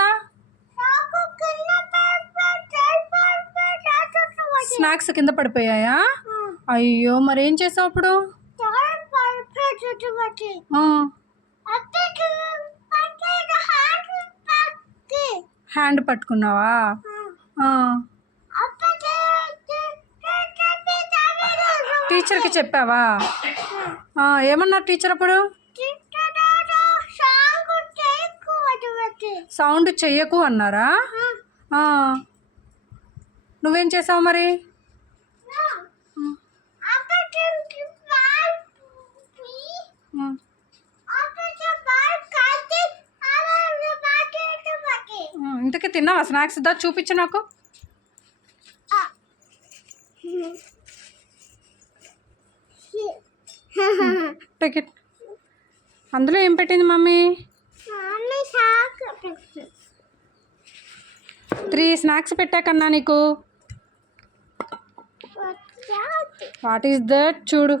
పడుతుందా? స్నాక్స్ కింద పడిపోయాయా? అయ్యో, మరి ఏం చేసావు అప్పుడు? హ్యాండ్ పట్టుకున్నావా? టీచర్కి చెప్పావా? ఏమన్నారు టీచర్ అప్పుడు? సౌండ్ చెయ్యకు అన్నారా? నువ్వేం చేసావు మరి? ఇంతకీ తిన్నావా స్నాక్స్? దా చూపించు నాకు. టికెట్ అందులో ఏం పెట్టింది మమ్మీ? 3 స్నాక్స్ పెట్టాకన్నా నీకు. What is that? చూడు.